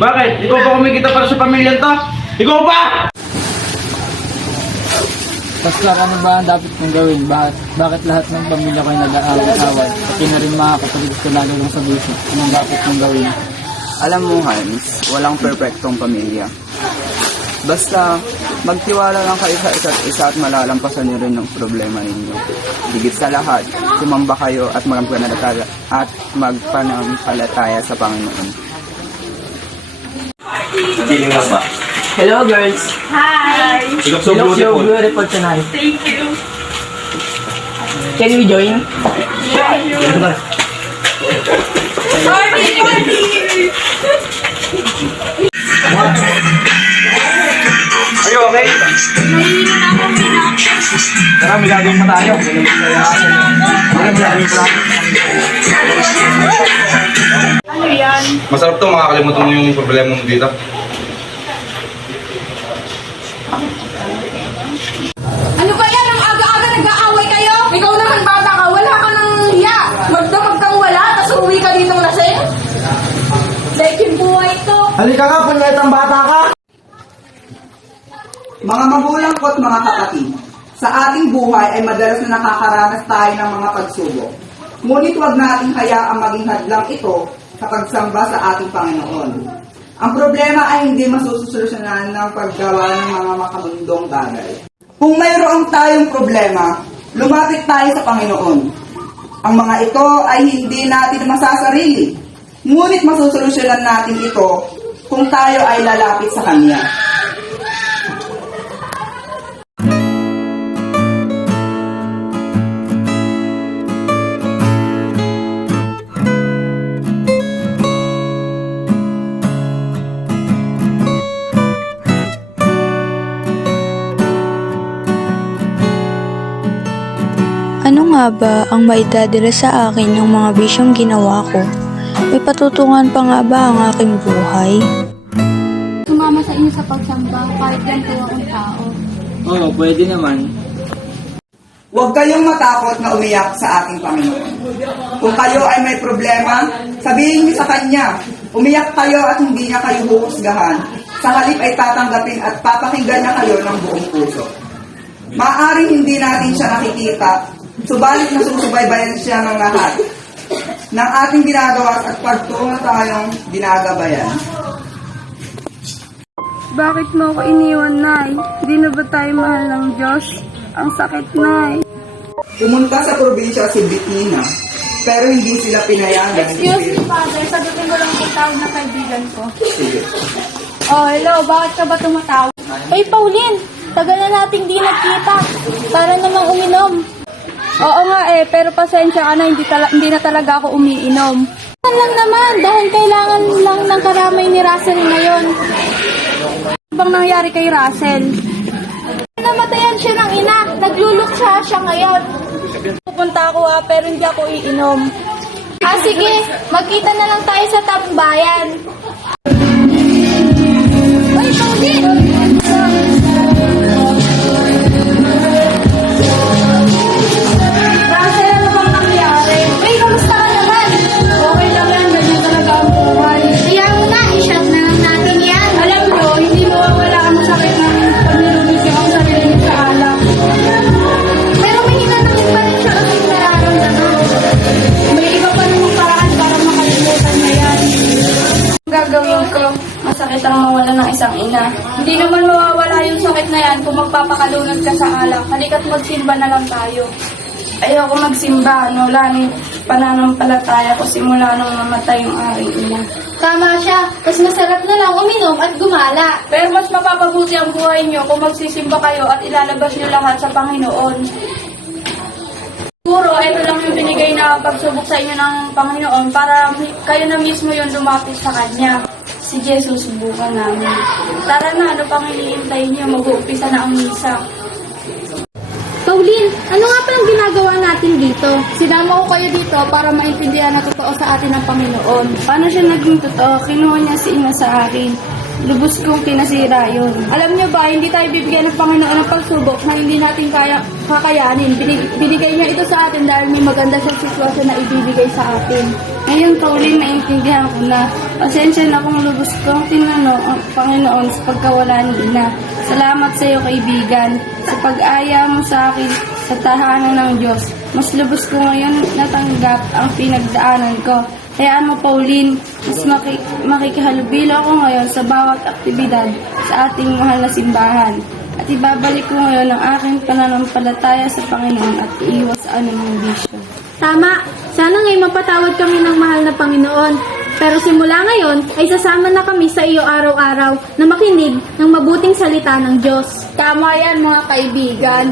Bakit? Ikaw ba kumikita para sa pamilya to? Ikaw ba? Pastor, ano ba ang dapat kong gawin? Bakit lahat ng pamilya ko'y nag-aaway-away? Pati na rin mga kapatid ko lalo lang sa buso. Anong dapat kong gawin? Alam mo, Hans, walang perfectong pamilya. Basta, magtiwala lang kayo sa isa't isa at malalampasan niyo rin ng problema ninyo. Higit sa lahat, sumamba kayo at magpanampalataya sa Panginoon. Feeling lang ba? Hello, girls! You look so You look so beautiful. beautiful tonight. Thank you. Can we join? Sorry, sorry. Are you okay? Nahihirap ako, Pinak. Tara, may gagawin pa tayo. May gagawin pa tayo. Ano yan? Masarap to, makakalimutan mo yung problema mo dito. Ano ba yan? Ang aga-aga nag-aaway kayo? Ikaw naman bata ka, wala ka nang hiya. Magdamag kang wala, tapos uwi ka dito lasing? Lekin buhay to. Halika ka, punyetang bata ka! Mga magulang ko at mga kapatid, sa ating buhay ay madalas na nakakaranas tayo ng mga pagsubok. Ngunit huwag nating hayaang maging hadlang ito sa pagsamba sa ating Panginoon. Ang problema ay hindi masusolusyonan ng paggawa ng mga makamundong bagay. Kung mayroon tayong problema, lumapit tayo sa Panginoon. Ang mga ito ay hindi natin masasarili, ngunit masusolusyonan natin ito kung tayo ay lalapit sa Kanya. Ano nga ba ang maidadala sa akin ng mga bisyong ginawa ko? May patutungan pa nga ba ang aking buhay? Sumama sa inyo sa pagsamba kahit ganito akong tao. Oo, pwede naman. Huwag kayong matakot na umiyak sa ating Panginoon. Kung kayo ay may problema, sabihin niyo sa Kanya. Umiyak kayo at hindi niya kayo huhusgahan. Sa halip ay tatanggapin at papakinggan niya kayo ng buong puso. Maaaring hindi natin siya nakikita, subalit nasusubaybayan siya ng lahat ng ating ginagawa at pagtungo tayong ginagabayan. Bakit mo ako iniwan, Nay? Di na ba tayo mahal ng Diyos? Ang sakit, Nay. Pumunta sa probinsya si Bettina, pero hindi sila pinayagan. Excuse me, Father. Sagutin mo lang kung tawag na kaibigan ko. Sige. Oh, hello. Bakit ka ba tumatawag? Ay, Pauline! Tagal na nating di nagkita. Para namang uminom. Oo nga pero pasensya ka na. Hindi na talaga ako umiinom. Yan lang naman, dahil kailangan lang ng karamay ni Russell ngayon. Ano bang nangyari kay Russell? Namatayan siya ng ina. Nagluluksa siya ngayon. Pupunta ako pero hindi ako iinom. Sige. Magkita na lang tayo sa tambayan. Ay, Pauline! Russell, ano bang nangyari? Uy, kamusta ka naman? Okay lang yan, ganyan talaga ang buhay. Kaya mo na, i-shot na lang natin yan. Alam nyo, hindi mawawala ang sakit ng pagnilulusyo ang sarili sa alak. Pero may hinanakit pa rin siya kasi nararamdaman. May iba pa namang paraan para makalimutan na yan. Ang gagawin ko, masakit ang mawala ng isang ina. Hindi naman mawawala yung sakit na yan kung magpapakalunod ka sa alak. Halika't magsimba na lang tayo. Ayoko magsimba, lang pananampalataya ko simula nung mamatay yung aking ina. Tama siya. Mas masarap na lang uminom at gumala. Pero mas mapapabuti ang buhay nyo kung magsisimba kayo at ilalabas nyo lahat sa Panginoon. Siguro, ito lang yung binigay na pagsubok sa inyo ng Panginoon para kayo na mismo yung lumapit sa Kanya. Si Jesus, subukan namin. Tara na, ano pang hinihintay nyo? Mag-uumpisa na ang misa. Pauline, ano nga palang ginagawa natin dito? Sinama ko kayo dito para maintindihan na totoo sa atin ng Panginoon. Paano siya naging totoo? Kinuha niya si Ina sa akin. lubos kong pinasira yun. Alam niyo ba, hindi tayo bibigyan ng Panginoon ng pagsubok na hindi natin kakayanin. Binigay niya ito sa atin dahil may maganda siyang sitwasyon na ibibigay sa atin. Ngayon, Pauline, naintindihan ko na pasensya na kung lubos kong tinano ang Panginoon sa pagkawala ni Ina. Salamat sa iyo, kaibigan, sa pag-aya mo sa akin sa tahanan ng Diyos. Mas lubos ko ngayon natanggap ang pinagdaanan ko. Hayaan mo, Pauline, mas makikihalubilo ako ngayon sa bawat aktibidad sa ating mahal na simbahan. At ibabalik ko ngayon ang aking pananampalataya sa Panginoon at iiwas sa anumang bisyo. Tama. Sana ngayon mapatawad kami ng mahal na Panginoon. Pero simula ngayon ay sasama na kami sa iyo araw-araw na makinig ng mabuting salita ng Diyos. Tama yan, mga kaibigan.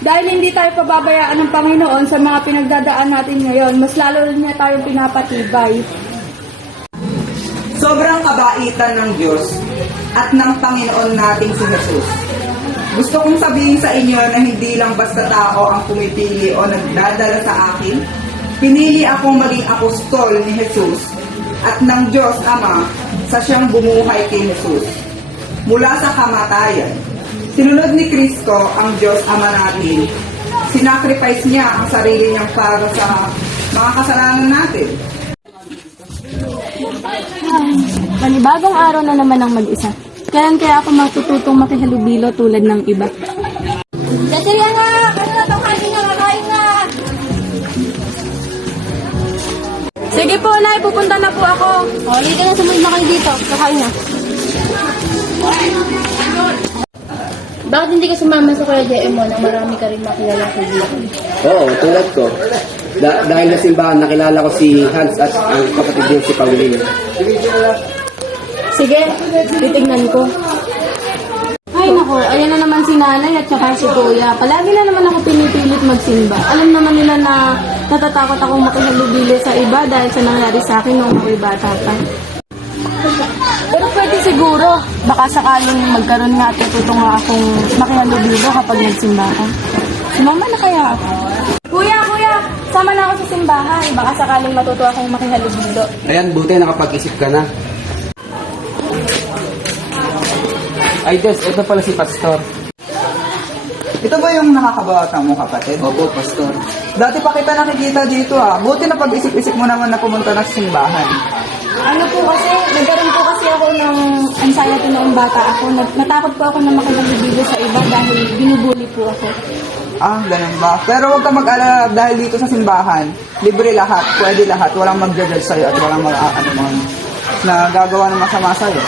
Dahil hindi tayo pababayaan ng Panginoon sa mga pinagdadaan natin ngayon, mas lalo niya tayong pinapatibay. Sobrang kabaitan ng Diyos at ng Panginoon nating si Jesus. Gusto kong sabihin sa inyo na hindi lang basta tao ang pumipili o nagdadala sa akin. Pinili akong maging apostol ni Jesus at ng Diyos Ama sa siyang bumuhay kay Jesus. Mula sa kamatayan, sinunod ni Kristo ang Diyos Ama natin. Sinacrifice niya ang sarili niyang para sa mga kasalanan natin. Panibagong araw na naman ang mag-isa. Kailan kaya ako matututong makihalubilo tulad ng iba? Dasaya nga! Ano na itong kain na? Kakain na! Sige po, Nay. Pupunta na po ako. O, halika na. Sumunod na kayo dito. Kakain na. Bakit hindi ka sumama sa Kuya JM mo na marami ka rin makilala sa dito? Oo, tulad ko. Dahil na simbahan, nakilala ko si Hans at ang kapatid niya si Pauline. Sige, titignan ko. Ay nako, ayan na naman si nanay at saka si kuya. Palagi na naman ako pinipilit magsimba. Alam naman nila na natatakot akong makihalubilo sa iba dahil sa nangyari sa akin nung ako'y bata pa. Pero pwede siguro, baka sakaling magkaroon nga at natuto nga akong makihalubilo kapag nagsimba ako. Sumama na kaya ako? Kuya, sama na ako sa simbahan. Baka sakaling matuto akong makihalubilo. Ayan, buti nakapag-isip ka na. Ay, Des, ito pala si Pastor. Ito ba yung nakakabata mo, kapatid? Opo, Pastor. Dati pa kita nakikita dito Buti na pag-isip-isip mo naman na pumunta na sa simbahan. Ano po kasi, nagkaroon po kasi ako ng anxiety noong bata ako. Natakot po ako na makihalubilo sa iba dahil binubuli po ako. Ganun ba? Pero huwag ka mag-alala dahil dito sa simbahan, libre lahat, pwede lahat, walang mag-judge sa'yo at walang na gagawa ng masama sa'yo.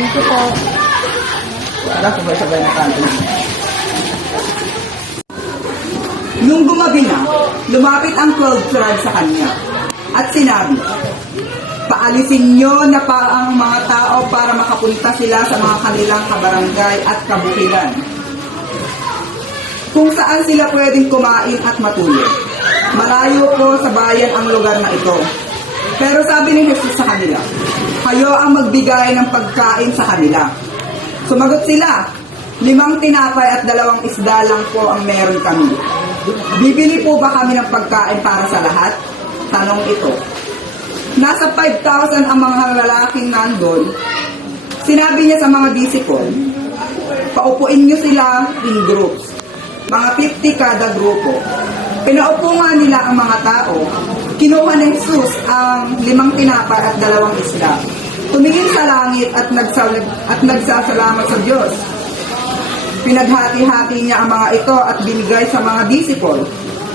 Ito po. Tara, sabay-sabay na tayo. Nung gumabi na, lumapit ang 12 tribes sa kanya at sinabi, paalisin nyo na pa ang mga tao para makapunta sila sa mga kanilang kabarangay at kabukilan, kung saan sila pwedeng kumain at matulog. Malayo po sa bayan ang lugar na ito. Pero sabi ni Jesus sa kanila, kayo ang magbigay ng pagkain sa kanila. Sumagot sila, 5 tinapay at 2 isda lang po ang meron kami. Bibili po ba kami ng pagkain para sa lahat? Tanong ito. Nasa 5,000 ang mga lalaking nandun. Sinabi niya sa mga disciple, paupuin niyo sila in groups. Mga 50 kada grupo. Pinaupo nga nila ang mga tao. Kinuha ni Jesus ang 5 tinapay at 2 isda. Tumingin sa langit at nagsasalamat sa Diyos. Pinaghati-hati niya ang mga ito at binigay sa mga disciple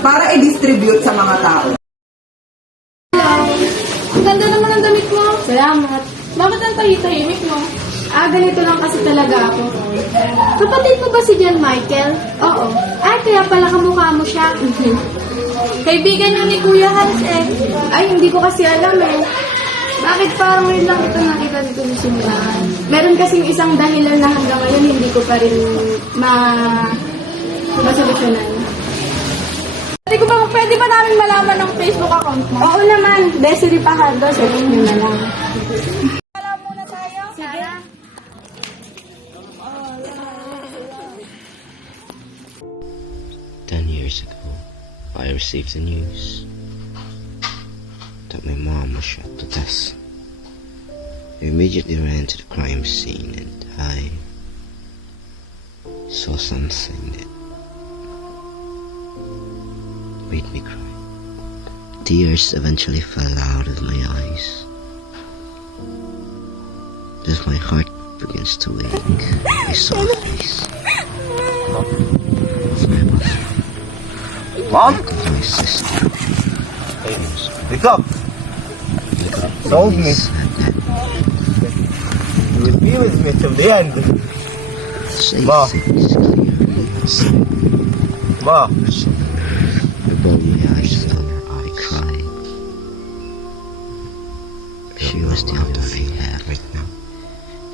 para i-distribute sa mga tao. Ang ganda naman ang damit mo. Salamat. Bakit ang tahimik mo? Ganito lang kasi talaga ako. Kapatid mo ba si John Michael? Oo. Kaya pala kamukha mo siya. Kaibigan niyo ni Kuya Hans Ay, hindi ko kasi alam Bakit parang ngayon lang ito nakita dito sa simbahan? Meron kasing isang dahilan na hanggang ngayon hindi ko pa rin masolusyonan. Pwede ba namin malaman ng Facebook account mo? Oo naman. Desiree Pajardo. Sabihin niyo na lang. Wala muna tayo. Sige. Years ago, I received the news that my mom was shot to death. I immediately ran to the crime scene and I saw something that made me cry. Tears eventually fell out of my eyes. As my heart begins to ache, I saw a face of my mother. Mom? Of my sister. Wake up! Told me. You will be with me till the end. Say Ma. things clearly. Ma. I bowed my eyes lower, I cried. She was the only thing I had right now.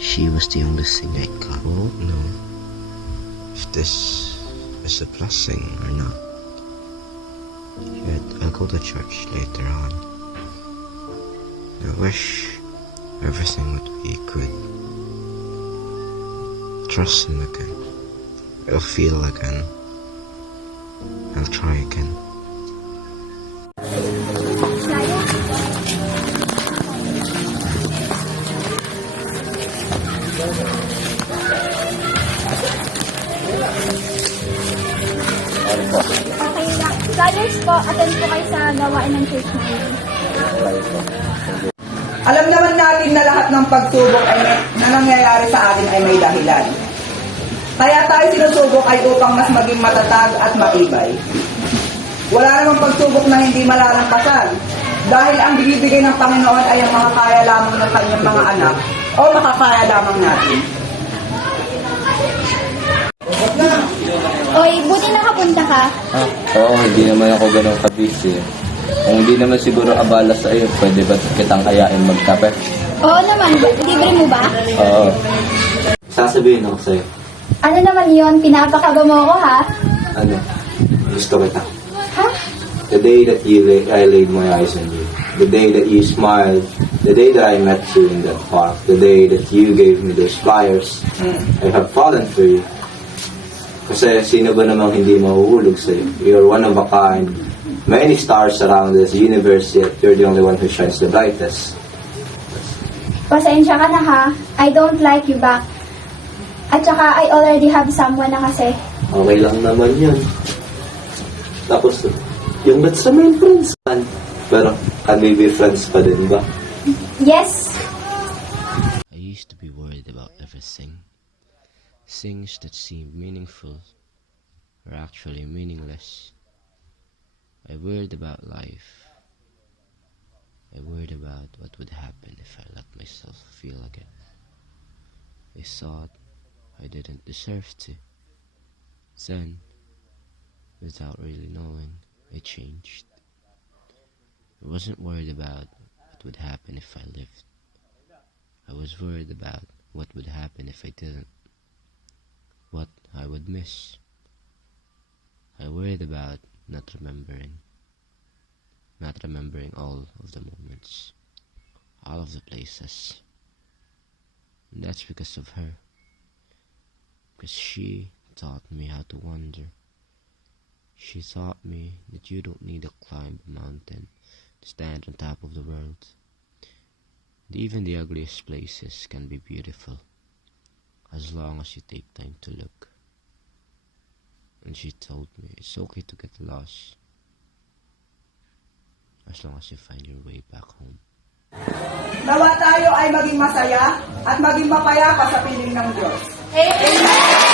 She was the only thing I got. I won't know if this is a blessing or not. Yet I'll go to church later on. I wish everything would be good. Trust him again. I'll feel again. I'll try again. Okay lang. Silence po, attend po kayo sa gawain ng church ngayon. Alam naman natin na lahat ng pagsubok na nangyayari sa atin ay may dahilan. Kaya tayo sinusubok ay upang mas maging matatag at matibay. Wala namang pagsubok na hindi malalampasan dahil ang binibigay ng Panginoon ay ang makakaya lamang ng kanyang mga anak o makakaya lamang natin. Oy, buti nakapunta ka. Oo, hindi naman ako ganun kabisi. Kung hindi naman siguro abala sa iyo, pwede ba kitang kayain magkape? Oo naman, libre mo ba? Oo. Sasabihin ako sa'yo. Ano naman yon? Pinapakaba mo ako ha? Ano? Gusto kita. Ha? The day that I laid my eyes on you, the day that you smiled, the day that I met you in that park, the day that you gave me those flyers, I have fallen for you. Kasi sino ba namang hindi mahuhulog sa'yo? You're one of a kind. Many stars surround this universe, yet you're the only one who shines the brightest. Pasensya ka na ha. I don't like you back. At saka I already have someone na kasi. Okay lang naman yun. Tapos, yung ba't sa main friends man? Pero, can we be friends pa din ba? Yes. I used to be worried about everything. Things that seemed meaningful are actually meaningless. I worried about life. I worried about what would happen if I let myself feel again. I thought I didn't deserve to. Then, without really knowing, I changed. I wasn't worried about what would happen if I lived. I was worried about what would happen if I didn't. What I would miss. I worried about not remembering all of the moments, all of the places. And that's because of her. Because she taught me how to wander. She taught me that you don't need to climb a mountain to stand on top of the world. And even the ugliest places can be beautiful, as long as you take time to look. And she told me it's okay to get lost, as long as you find your way back home. Nawa tayo ay maging masaya at maging mapayapa sa piling ng Diyos. Amen!